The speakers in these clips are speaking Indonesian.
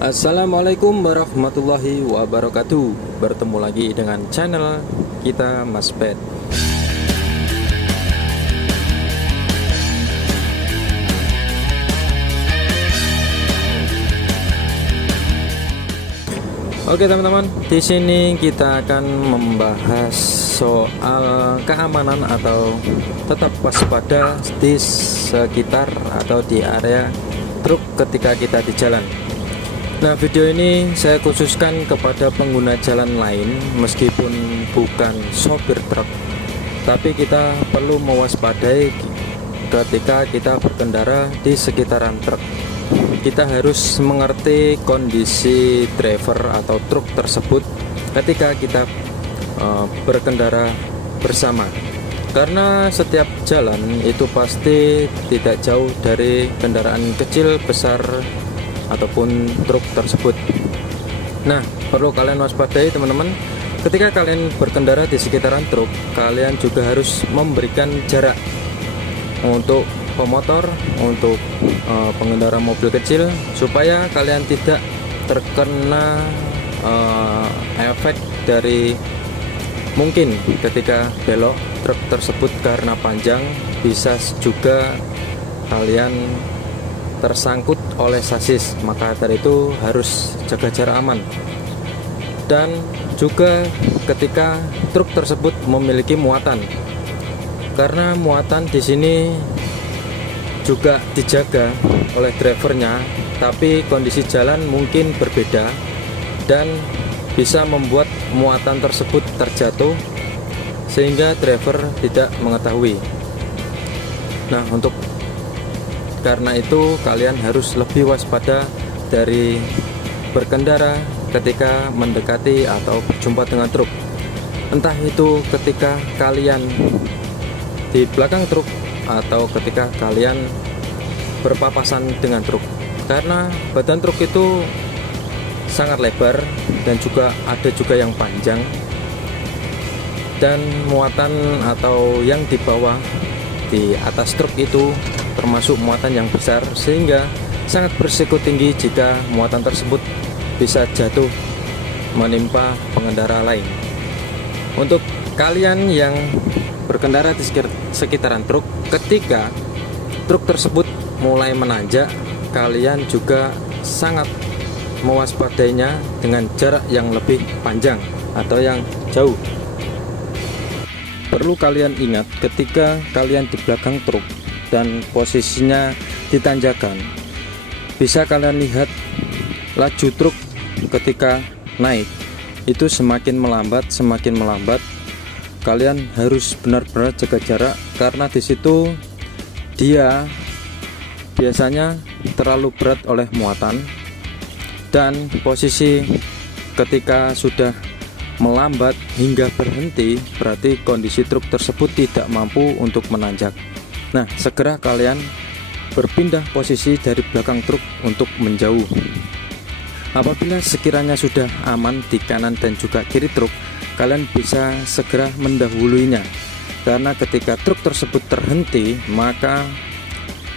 Assalamualaikum warahmatullahi wabarakatuh. Bertemu lagi dengan channel kita Mas Pet. Oke teman-teman, di sini kita akan membahas soal keamanan atau tetap waspada di sekitar atau di area truk ketika kita di jalan. Nah, video ini saya khususkan kepada pengguna jalan lain meskipun bukan sopir truk, tapi kita perlu mewaspadai ketika kita berkendara di sekitaran truk. Kita harus mengerti kondisi driver atau truk tersebut ketika kita berkendara bersama, karena setiap jalan itu pasti tidak jauh dari kendaraan kecil, besar, ataupun truk tersebut. Nah, perlu kalian waspadai teman-teman, ketika kalian berkendara di sekitaran truk, kalian juga harus memberikan jarak untuk pemotor, untuk pengendara mobil kecil, supaya kalian tidak terkena efek dari mungkin ketika belok truk tersebut karena panjang, bisa juga kalian tersangkut oleh sasis. Maka dari itu harus jaga jarak aman. Dan juga ketika truk tersebut memiliki muatan, karena muatan di sini juga dijaga oleh drivernya, tapi kondisi jalan mungkin berbeda dan bisa membuat muatan tersebut terjatuh sehingga driver tidak mengetahui. Nah, karena itu kalian harus lebih waspada dari berkendara ketika mendekati atau berjumpa dengan truk. Entah itu ketika kalian di belakang truk atau ketika kalian berpapasan dengan truk, karena badan truk itu sangat lebar dan juga ada juga yang panjang, dan muatan atau yang dibawa di atas truk itu termasuk muatan yang besar, sehingga sangat berisiko tinggi jika muatan tersebut bisa jatuh menimpa pengendara lain. Untuk kalian yang berkendara di sekitaran truk, ketika truk tersebut mulai menanjak, kalian juga sangat mewaspadainya dengan jarak yang lebih panjang atau yang jauh. Perlu kalian ingat, ketika kalian di belakang truk dan posisinya di tanjakan, bisa kalian lihat laju truk ketika naik itu semakin melambat. Kalian harus benar-benar jaga jarak, karena di situ dia biasanya terlalu berat oleh muatan, dan posisi ketika sudah melambat hingga berhenti berarti kondisi truk tersebut tidak mampu untuk menanjak. Nah, segera kalian berpindah posisi dari belakang truk untuk menjauh. Apabila sekiranya sudah aman di kanan dan juga kiri truk, kalian bisa segera mendahuluinya, karena ketika truk tersebut terhenti, maka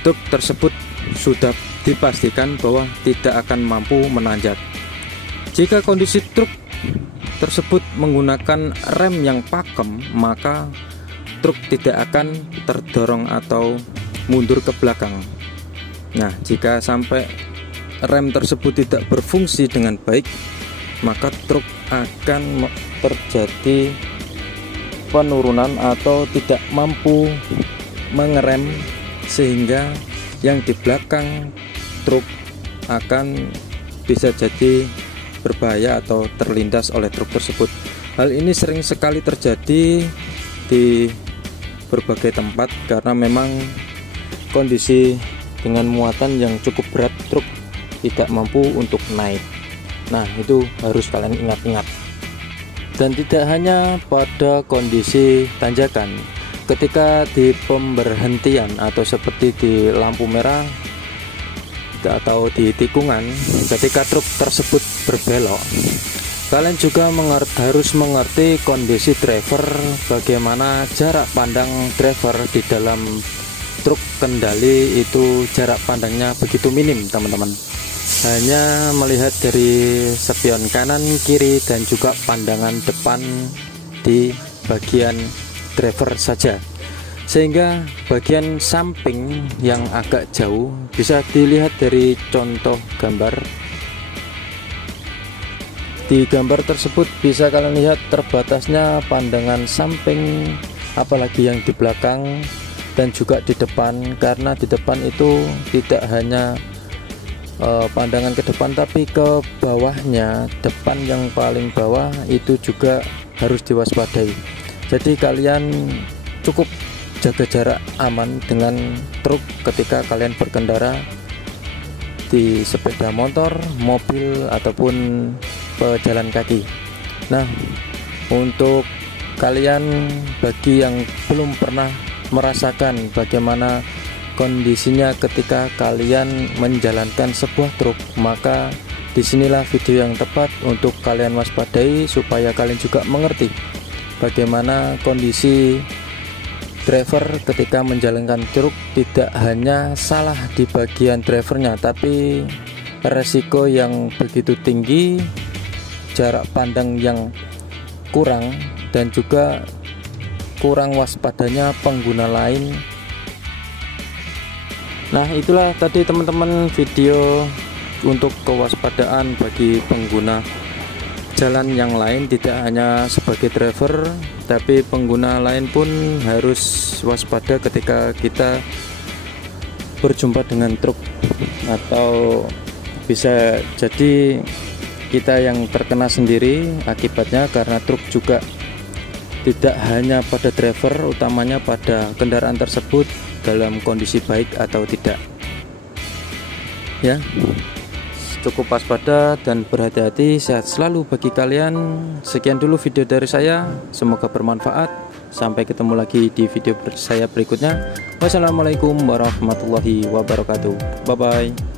truk tersebut sudah dipastikan bahwa tidak akan mampu menanjak. Jika kondisi truk tersebut menggunakan rem yang pakem, maka truk tidak akan terdorong atau mundur ke belakang. Nah, jika sampai rem tersebut tidak berfungsi dengan baik, maka truk akan terjadi penurunan atau tidak mampu mengerem, sehingga yang di belakang truk akan bisa jadi berbahaya atau terlindas oleh truk tersebut. Hal ini sering sekali terjadi di berbagai tempat, karena memang kondisi dengan muatan yang cukup berat, truk tidak mampu untuk naik. Nah, itu harus kalian ingat-ingat. Dan tidak hanya pada kondisi tanjakan, ketika di pemberhentian atau seperti di lampu merah atau di tikungan, ketika truk tersebut berbelok, kalian juga harus mengerti kondisi driver, bagaimana jarak pandang driver di dalam truk kendali itu jarak pandangnya begitu minim teman-teman. hanya melihat dari spion kanan, kiri, dan juga pandangan depan di bagian driver saja, sehingga bagian samping yang agak jauh bisa dilihat dari contoh gambar. Di gambar tersebut bisa kalian lihat terbatasnya pandangan samping, apalagi yang di belakang dan juga di depan, karena di depan itu tidak hanya pandangan ke depan tapi ke bawahnya, depan yang paling bawah itu juga harus diwaspadai. Jadi kalian cukup jaga jarak aman dengan truk ketika kalian berkendara di sepeda motor, mobil, ataupun pejalan kaki. Nah, untuk kalian bagi yang belum pernah merasakan bagaimana kondisinya ketika kalian menjalankan sebuah truk, maka disinilah video yang tepat untuk kalian waspadai, supaya kalian juga mengerti bagaimana kondisi driver ketika menjalankan truk. Tidak hanya salah di bagian drivernya, tapi resiko yang begitu tinggi, jarak pandang yang kurang, dan juga kurang waspadanya pengguna lain. Nah, itulah tadi teman-teman video untuk kewaspadaan bagi pengguna jalan yang lain, tidak hanya sebagai driver tapi pengguna lain pun harus waspada ketika kita berjumpa dengan truk, atau bisa jadi kita yang terkena sendiri akibatnya, karena truk juga tidak hanya pada driver, utamanya pada kendaraan tersebut dalam kondisi baik atau tidak. Ya, cukup waspada dan berhati-hati. Sehat selalu bagi kalian. Sekian dulu video dari saya, semoga bermanfaat. Sampai ketemu lagi di video saya berikutnya. Wassalamualaikum warahmatullahi wabarakatuh. Bye bye.